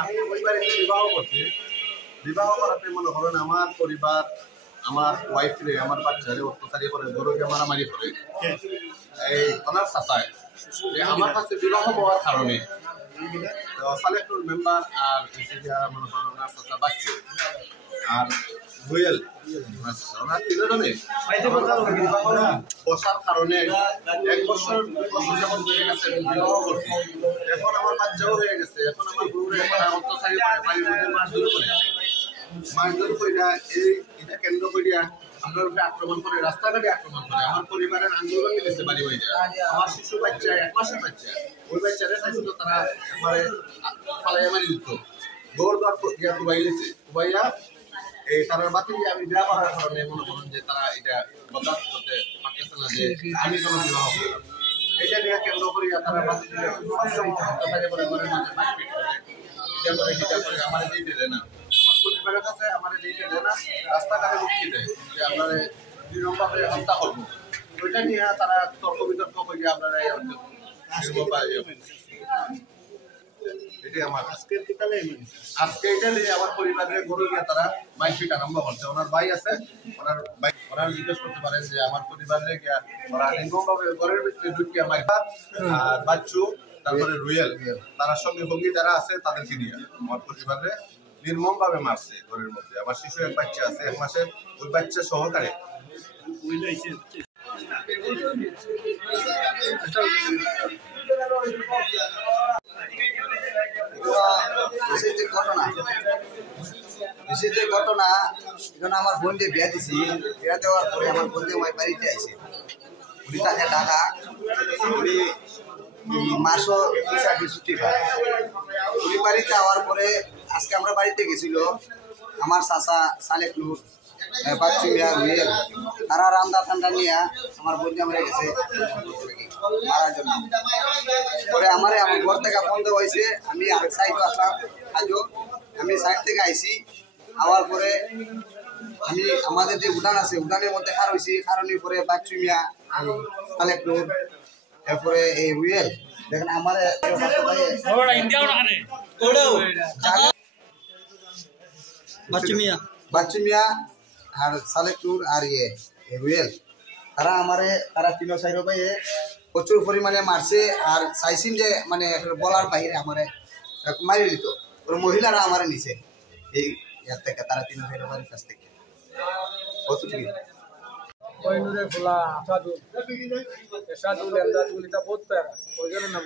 আমি পরিবারে বিবাহ করছি। বিবাহ করাতে মনে করেন আমার পরিবার আমার ওয়াইফরে আমার বাচ্চারে অত্যাচারী করে গরুকে মারামারি করে এই ওনার চাচায় আমার কাছে বিবাহ হওয়ার কারণে সালেকুর মেম্বার আর মনে করেন ওনার চাচা বাচ্চা আর রুয়েল ওনার তিনজনে বসার কারণে 1 বছর 2 বছর যেমন হয়ে গেছে বিবাহ করছি। এখন আমার বাচ্চাও হয়ে গেছে। এখন আমার গরুরে অত্যাচারী করে বাড়ির মধ্যে মারধর কইরা এটা কেন্দ্র করিয়া আপনার উপরে আক্রমণ করে রাস্তাঘাটে আক্রমণ করে আমার পরিবারের আন্দোলন নিতেছে বাড়ি হয়ে যায়। আমার শিশু বাচ্চা 1 মাসের বাচ্চা ওই বাচ্চারা চাইছিল তারা মানে পালাইয়া মারি দিত দৌড় দৌড় গিয়া ডুবাইলেছে ডুবাইয়া এই তারার বাতি আমি বিয়া করার কারণে মনে করেন যে তারা এটা বরদাস্ত করতে পারতেছে না যে আমি কোনো বিবাহ করলাম। এটা নিয়ে কেন্দ্র করিয়া তারা বাতি দিয়ে করে ঘরের মাঝে মারপিট করে এটা করে সেটা করে আমার দিতে দেয় না। পরিবারের কাছে আমার যেটা দেয় না রাস্তাঘাটে মুক্তি দেয় যে আমরা নিরমভাবে হত্যা করবো। ওইটা নিয়ে তারা তর্ক বিতর্ক করে আপনারা এটাই আমার আজকে এটা নিয়ে আমার পরিবারের গরু গিয়ে তারা মাইপিট আরম্ভ করছে। ওনার ভাই আছে ওনার জিজ্ঞেস করতে পারেন যে আমার পরিবারের গিয়া ওরা নির্মমভাবে ঘরের ভিতরে ঢুকিয়া মাইপা আর বাচ্চু তারপরে রুয়েল তার সঙ্গে ভঙ্গি যারা আছে তাদেরকে নিয়ে আমার পরিবারে নির্মম ভাবে মারছে ঘরের মধ্যে। আমার শিশু 1 বাচ্চা আছে 1 মাসের ওই বাচ্চা সহকারে ঘটনা এখন আমার বোনকে বিয়া দিছি। বিয়া দেওয়ার পরে আমার বোনকে আমার বাড়িতে আইছে। উনি তাকে ঢাকা উনি মাসও 2 ছুটি পায়। উনি বাড়িতে আওয়ার পরে আজকে আমরা বাড়িতে গেছিল আমার চাচা সালেকুর বাচ্চু মিয়া রুয়েল তারা রান্না ঠান্ডা নিয়ে আমার বোনকে আমরা গেছে মারার জন্য। পরে আমার ঘর থেকে ফোন দেওয়া হয়েছে। আমি আরেক সাইড আসলাম আজও আমি সাইড থেকে আইসি। আওয়ার পরে আমি আমাদের যে উঠান আছে উঠানের মধ্যে খার হয়েছি। খারানোর পরে বাচ্চু মিয়া সালেকুর এরপরে এই রুয়েল দেখেন আমার বাচ্চু মিয়া আর সালেকুর আর রুয়েল তারা 3-4 ভাই প্রচুর পরিমাণে মারছে। আর চাইছিল যে মানে বলার বাইরে আমার মারি দিত। ওর মহিলারা আমার নিচে এই ইয়ার থেকে তারা 3-4 ভাইয়ের কাছ থেকে খোলা আসাদুল এসাদুল এমদাদুল এটা বহুত প্যারা ওই জন্য নাম